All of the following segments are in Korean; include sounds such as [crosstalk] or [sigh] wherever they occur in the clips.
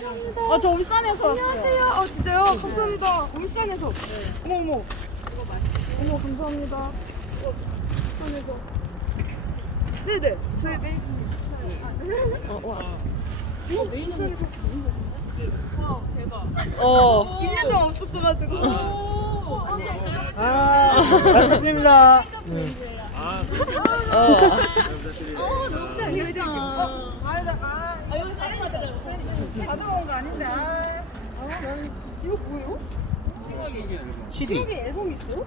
아, 저 울산에서 왔어요. 안녕하세요. 아 진짜요? 감사합니다. 울산에서. 어머 어머. 어머 감사합니다. 어, 울산에서. 네네. 저희 매니저님. 어, 와. 울산에서 어. 1년 동안 없었어가지고. 아, 잘 부탁드립니다. 어. 가져온 거 아닌데. 아, 아, 나는 이거 뭐예요? CD. 지옥의 앨범이 있어요?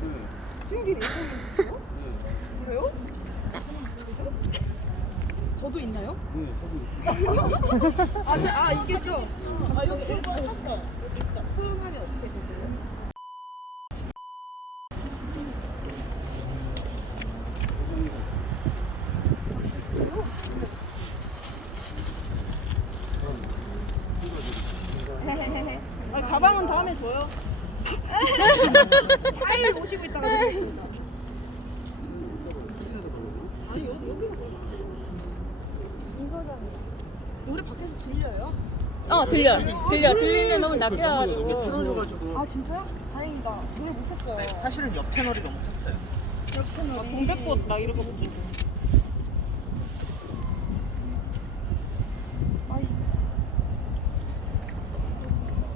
지옥의 앨범이 있어요? 그래요? 저도 있나요? 아, 저, 아 있겠죠? 아 여기 저 샀어. 소용하면 어떻게 되세요? 아, 가방은 다음에 줘요. [laughs] 잘 모시고 있다가 드리겠습니다. 노래 밖에서 들려요? 어, 들려. 들려. 들리는 너무 낚여가지고. 틀어줘가지고. 아 진짜요? 다행이다. 노래 못했어요. 네, 사실은 옆 채널이 너무 컸어요. 옆 채널이. 동백꽃 막 이런 거 붙이고. 아이. 그렇습니다.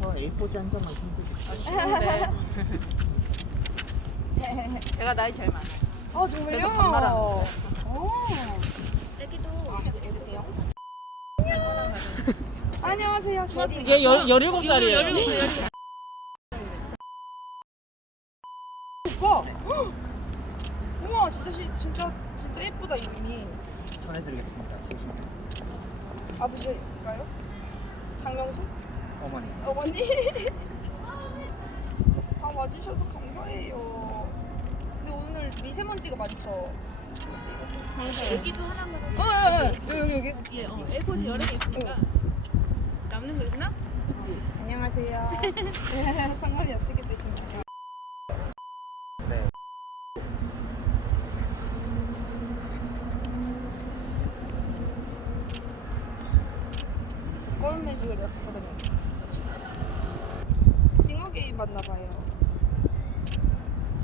저 A4지 한 장만 신으세요. 제가 나이 제일 많아요. 아 정말요? 그래서 반말하는 어. 애기도. 마음에 어떻게 드세요? 안녕하세요. 저얘 열, 17살이에요. 오빠. 헉! 우와 진짜 시, 진짜 진짜 예쁘다 이름이. 전해드리겠습니다. 지금 아버지일까요? 장명수? 어머니. 어머니. [laughs] 아 와주셔서 감사해요. 근데 오늘 미세먼지가 많죠. 애기도 하나만. 어, 어, 어. 여기 여기 여기. 예, 어. 에어컨이 여러 개 있으니까. 남는 거 있나? 안녕하세요. [laughs] 네, 상관이 어떻게 되시나요? 네. 두꺼운 매직을 내가 갖고 다녀야겠어. 징어게이 맞나 봐요.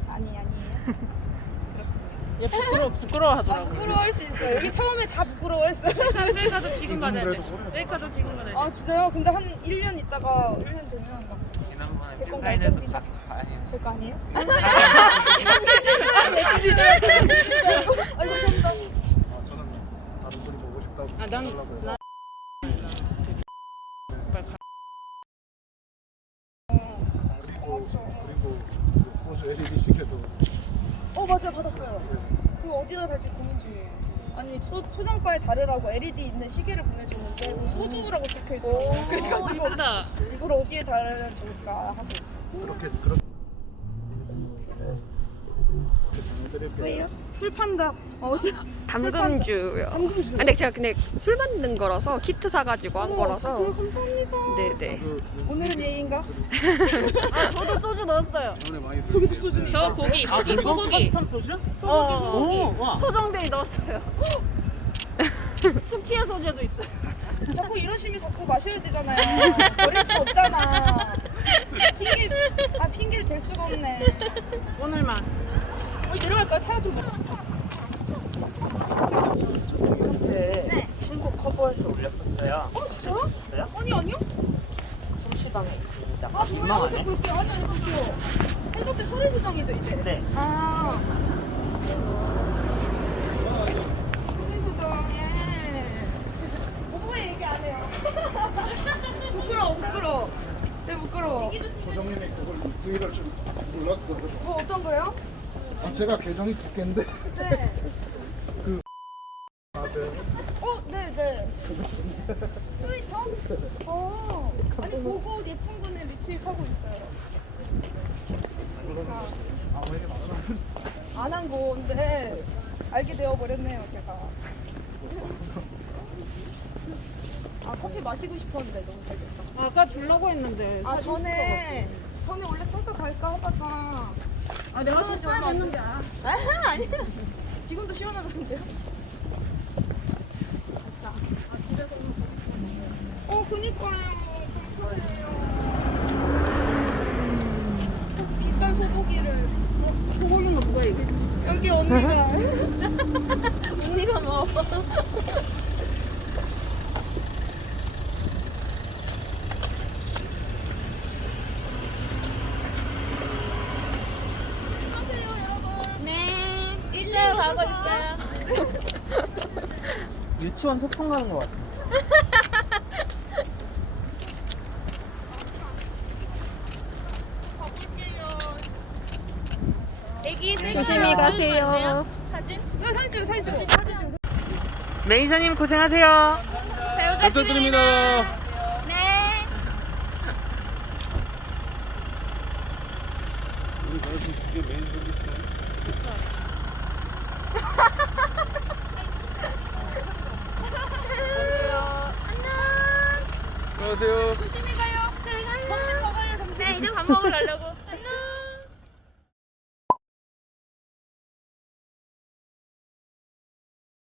아니 아니에요. 그렇군요. 얘 부끄러워, 아 부끄러워하더라고. 부끄러워할 수 있어요. 여기 처음에 다 부끄러워했어요. 셀카도 지금 받아야 돼. 셀카도 지금 받아야 돼. 아 진짜요? 근데 한 1년 있다가 1년 되면 막 지난번에 제거 팬사인회도 말던지. 가- 가야 해요. 제 거 아니에요? 아이고 [laughs] 감사합니다. 아 저는 다른 분이 보고 싶다고 아. 난- 그리고 그리고 그 소주 LED 시계도 어 맞아 받았어요. 그거 어디다 달지 고민 중이에요. 아니 소, 소장바에 달으라고 LED 있는 시계를 보내줬는데 뭐 소주라고 적혀 있더라고요. 그래가지고 이쁘다. 이걸 어디에 달아줄까 하고 있어. 그렇게 그렇게 전해 드릴게요. 왜요? 술 판다. 어, [laughs] 판다. 담금주요. 담금주. 아, 근데 제가 근데 술 만든 거라서 키트 사가지고 한 어머, 거라서. 진짜요? 감사합니다. 네네. 그- 그 오늘은 예인가? 아, 저도 소주 넣었어요. 오늘 많이 저기도 드릴게요. 소주네. 네. 저 고기, 아, 고기, 이거 소고기. 커스텀 소주? 소고기, 어, 소고기. 오, 와. 소정대에 넣었어요. [laughs] 숙취해 소재도 있어요. 자꾸 이러시면 자꾸 마셔야 되잖아요. 버릴 수 없잖아. 핑계, 아 핑계를 댈 수가 없네. 오늘만. 어디 내려갈까요? 차가 좀. 네. 신곡 커버해서 올렸었어요. 어 진짜요? 있어요? 아니 아니요. 솜씨방에 있습니다. 아? 민망하네. 제가 볼게요. 아니 아니 볼게요. 핸드폰 소리 수정이죠 이제. 네. 아. 소리 수정에. 오버에 얘기 안 해요. 부끄러워 부끄러워. 네 부끄러워. 소정님이 그걸 유튜브를 좀 몰랐어. 뭐 어떤 거요? 아 제가 계정이 두 개인데 네. [laughs] 아 네. 어, 네, 네. 트위터? 어. 아니, 보고 예쁜 거는 리트윗하고 있어요. 아무 얘기 많아. 안한 건데, 알게 되어 버렸네요, 제가. 아, 커피 마시고 싶었는데, 너무 잘 됐다. 아까 주려고 했는데. 아, 전에, 전에 원래 사서 갈까 하다가. 아, 내가 진짜 얼마 안 했는데. 아, 아니야. 지금도 시원하던데요? 어, 그니까요. 감사해요. 어, 비싼 소고기를. 소고기가 누가 얘기했지? 여기 언니가. [laughs] 언니가 뭐. 네. 가고 있어요. [laughs] 유치원 소풍 가는 것 같아. 조심히 가세요. 사진? 네, 사진 찍어, 사진 찍어. 사진 찍어. 매니저님 고생하세요. 잘 부탁드립니다. 네. 조심히 가요. 점심 먹어요, 점심. 네, 이제 밥 먹으러 가려고.